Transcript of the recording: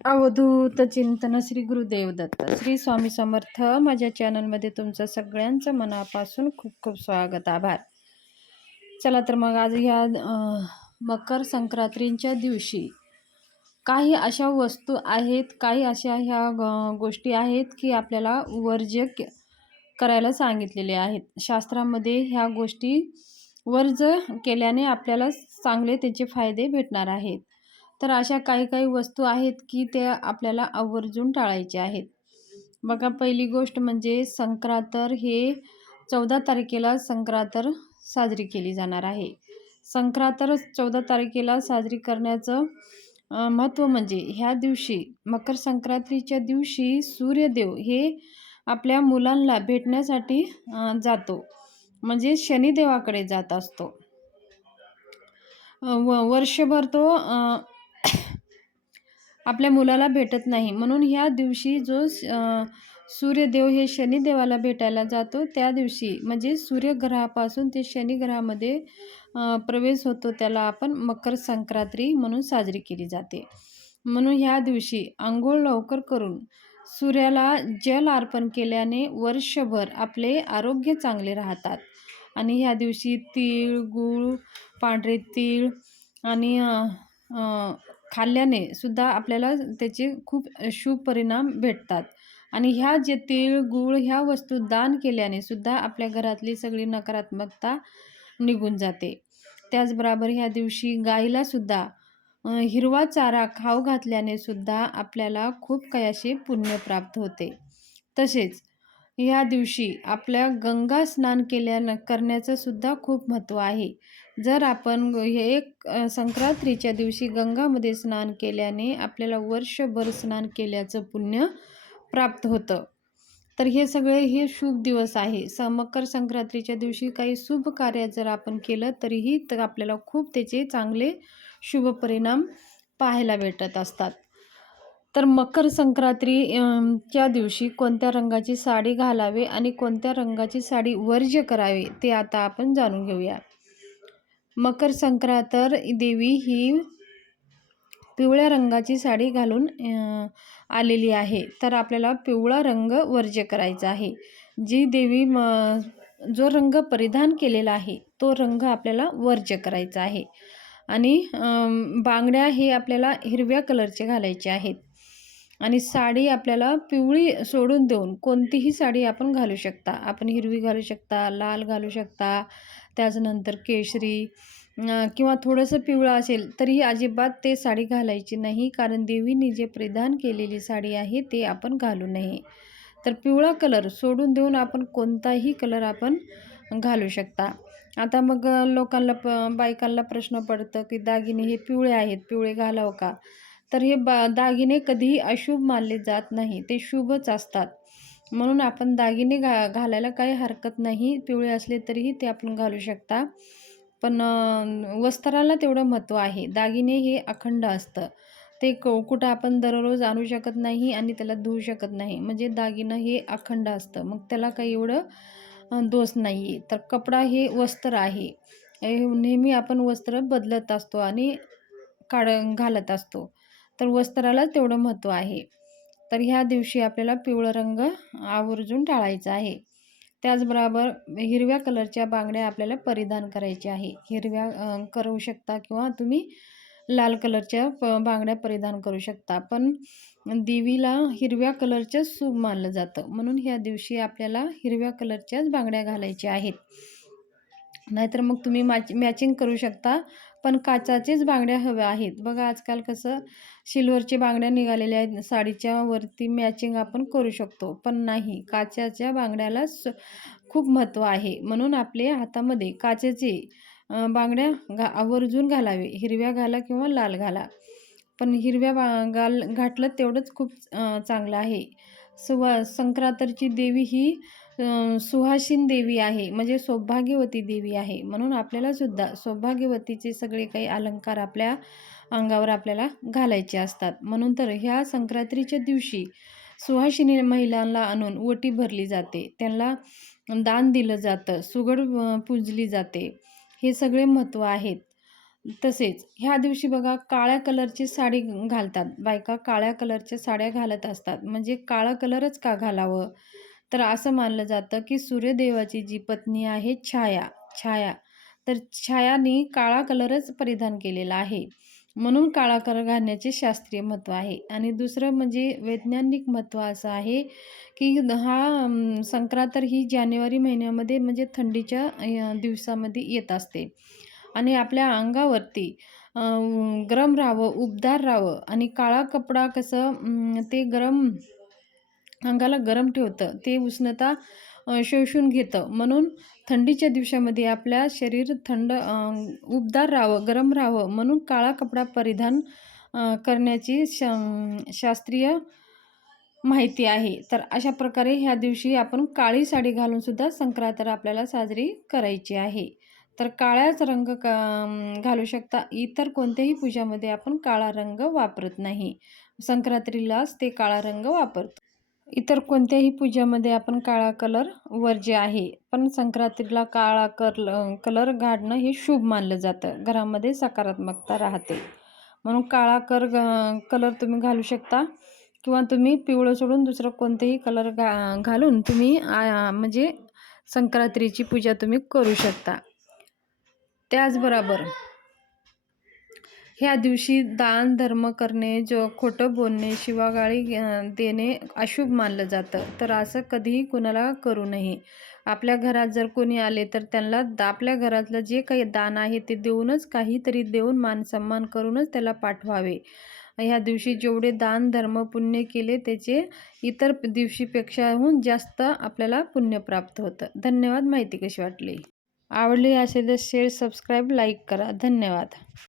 अवधूत चिंतन श्री गुरुदेव दत्त श्री स्वामी समर्थ. माझ्या चॅनलमध्ये तुमचं सगळ्यांचं मनापासून खूप खूप स्वागत, आभार. चला तर मग आज ह्या मकर संक्रांतीच्या दिवशी काही अशा वस्तू आहेत, काही अशा ह्या गोष्टी आहेत की आपल्याला वर्ज्य करायला सांगितलेले आहेत. शास्त्रामध्ये ह्या गोष्टी वर्ज केल्याने आपल्याला चांगले त्याचे फायदे भेटणार आहेत. तर अशा काही काही वस्तू आहेत की त्या आपल्याला आवर्जून टाळायचे आहेत. बघा, पहिली गोष्ट म्हणजे संक्रांत. हे 14 तारखेला संक्रांत साजरी केली जाणार आहे. संक्रांत 14 तारखेला साजरी करण्याचं महत्त्व म्हणजे ह्या दिवशी, मकर संक्रांतीच्या दिवशी सूर्यदेव हे आपल्या मुलांना भेटण्यासाठी जातो, म्हणजे शनिदेवाकडे जात असतो. वर्षभर तो आपल्या मुलाला भेटत नाही, म्हणून ह्या दिवशी जो सूर्यदेव हे शनिदेवाला भेटायला जातो, त्या दिवशी म्हणजे सूर्यग्रहापासून ते शनिग्रहामध्ये प्रवेश होतो, त्याला आपण मकर संक्रांती म्हणून साजरी केली जाते. म्हणून ह्या दिवशी आंघोळ लवकर करून सूर्याला जल अर्पण केल्याने वर्षभर आपले आरोग्य चांगले राहतात. आणि ह्या दिवशी तीळ, गूळ, पांढरे तीळ आणि खाल्ल्याने सुद्धा आपल्याला त्याचे खूप शुभ परिणाम भेटतात. आणि ह्या जे तीळ, गूळ ह्या वस्तू दान केल्याने सुद्धा आपल्या घरातली सगळी नकारात्मकता निघून जाते. त्याचबरोबर ह्या दिवशी गाईला सुद्धा हिरवा चारा खाऊ घातल्याने सुद्धा आपल्याला खूप काही असे पुण्य प्राप्त होते. तसेच ह्या दिवशी आपल्या गंगा स्नान करण्याचं सुद्धा खूप महत्त्व आहे. जर आपण संक्रांतीच्या दिवशी गंगामध्ये स्नान केल्याने आपल्याला वर्षभर स्नान केल्याचं पुण्य प्राप्त होतं. तर हे सगळे शुभ दिवस आहे. मकर संक्रांतीच्या दिवशी काही शुभ कार्य जर आपण केलं तरीही तर आपल्याला खूप त्याचे चांगले शुभ परिणाम पाहायला भेटत असतात. तर मकर संक्रांतीच्या दिवशी कोणत्या रंगाची साडी घालावे आणि कोणत्या रंगाची साडी वर्ज्य करावे ते आता आपण जाणून घेऊया. मकर संक्रांत देवी ही पिवळ्या रंगाची साडी घालून आलेली आहे, तर आपल्याला पिवळा रंग वर्ज्य करायचा आहे. जी देवी जो रंग परिधान केलेला आहे तो रंग आपल्याला वर्ज्य करायचा आहे. आणि बांगड्या हे आपल्याला हिरव्या कलरचे घालायचे आहेत. आणि साडी आपल्याला पिवळी सोडून देऊन कोणतीही साडी आपण घालू शकता. आपण हिरवी घालू शकता, लाल घालू शकता, त्याच्यानंतर केशरी किंवा थोडंसं पिवळं असेल तरीही अजिबात ते साडी घालायची नाही, कारण देवीने जे परिधान केलेली साडी आहे ते आपण घालू नये. तर पिवळा कलर सोडून देऊन आपण कोणताही कलर आपण घालू शकता. आता मग लोकांना बायकांना प्रश्न पडतं की दागिने हे पिवळे आहेत, पिवळे घालावं का? तर हे दागिने कधीही अशुभ मानले जात नाही, ते शुभच असतात. म्हणून आपण दागिने घालायला काही हरकत नाही, पिवळे असले तरीही ते आपण घालू शकता. पण वस्त्राला तेवढं महत्त्व आहे. दागिने हे अखंड असतं, ते कुठं आपण दररोज आणू शकत नाही आणि त्याला धुवू शकत नाही. म्हणजे दागिनं हे अखंड असतं, मग त्याला काही एवढं दोष नाही आहे. तर कपडा हे वस्त्र आहे, नेहमी आपण वस्त्र बदलत असतो आणि घालत असतो, तर वस्त्राला तेवढं महत्त्व आहे. तर ह्या दिवशी आपल्याला पिवळा रंग आवर्जून टाळायचा आहे. त्याचबरोबर हिरव्या कलरच्या बांगड्या आपल्याला परिधान करायच्या आहे. हिरव्या करू शकता किंवा तुम्ही लाल कलरच्या बांगड्या परिधान करू शकता. पण देवीला हिरव्या कलरचं शुभ मानलं जातं, म्हणून ह्या दिवशी आपल्याला हिरव्या कलरच्याच बांगड्या घालायच्या आहेत. नाहीतर मग तुम्ही मॅचिंग करू शकता, पण काचाचेच बांगड्या हव्या आहेत. बघा, आजकाल कसं सिल्वरच्या बांगड्या निघालेल्या आहेत, साडीच्या वरती मॅचिंग आपण करू शकतो, पण नाही, काचाच्या बांगड्याला खूप महत्त्व आहे. म्हणून आपल्या हातामध्ये काचेचे बांगड्या आवर्जून घालावे. हिरव्या घाला किंवा लाल घाला, पण हिरव्या घातलं तेवढंच खूप चांगलं आहे. संक्रांतीची देवी ही सुहासिनी देवी आहे, म्हणजे सौभाग्यवती देवी आहे. म्हणून आपल्याला सुद्धा सौभाग्यवतीचे सगळे काही अलंकार आपल्या अंगावर आपल्याला घालायचे असतात. म्हणून तर ह्या संक्रांतीच्या दिवशी सुहासिनी महिलांना आणून ओटी भरली जाते, त्यांना दान दिलं जातं, सुगड पूजली जाते. हे सगळे महत्त्व आहेत. तसेच ह्या दिवशी बघा काळ्या कलरची साडी घालतात. बायका काळ्या कलरच्या साड्या घालत असतात. म्हणजे काळा कलरच का घालावं? तर असं मानलं जातं, की सूर्यदेवाची जी पत्नी आहे छाया, छाया, तर छायाने काळा कलरच परिधान केलेला आहे. म्हणून काळा कलर घालण्याचे शास्त्रीय महत्त्व आहे. आणि दुसरं म्हणजे वैज्ञानिक महत्त्व असं आहे, की संक्रांत ही जानेवारी महिन्यामध्ये म्हणजे थंडीच्या दिवसामध्ये येत असते. आणि आपल्या अंगावरती गरम राहावं, उबदार राहावं आणि काळा कपडा कसं ते अंगाला गरम ठेवतं. ते उष्णता शोषून घेतं. म्हणून थंडीच्या दिवसामध्ये आपल्या शरीर उबदार राहावं, गरम राहावं म्हणून काळा कपडा परिधान करण्याची शास्त्रीय माहिती आहे. तर अशा प्रकारे ह्या दिवशी आपण काळी साडी घालून सुद्धा संक्रांत आपल्याला साजरी करायची आहे. तर काळाच रंग घालू शकता. इतर कोणत्याही पूजामध्ये आपण काळा रंग वापरत नाही. संक्रांतीलाच ते काळा रंग वापरतो. इतर कोणत्याही पूजामध्ये आपण काळा कलर वर्ज्य आहे. पण संक्रांतीला काळा कलर घालणं हे शुभ मानलं जातं. घरामध्ये सकारात्मकता राहते. म्हणून काळा कलर तुम्ही घालू शकता किंवा तुम्ही पिवळं सोडून दुसरं कोणतेही कलर घालून तुम्ही म्हणजे संक्रांतीची पूजा तुम्ही करू शकता. त्याचबरोबर ह्या दिवशी दान धर्म करणे, खोटं बोलणे, शिवागाळी देणे अशुभ मानलं जातं. तर असं कधीही कुणाला करू नये. आपल्या घरात जर कोणी आले तर त्यांना आपल्या घरातलं जे काही दान आहे ते देऊनच, काहीतरी देऊन मान-सन्मान करूनच त्याला पाठवावे. ह्या दिवशी जेवढे दान धर्म पुण्य केले त्याचे इतर दिवशीपेक्षाहून जास्त आपल्याला पुण्य प्राप्त होतं. धन्यवाद. माहिती कशी वाटली? आवडली असेल तर शेअर, सबस्क्राईब, लाईक करा. धन्यवाद.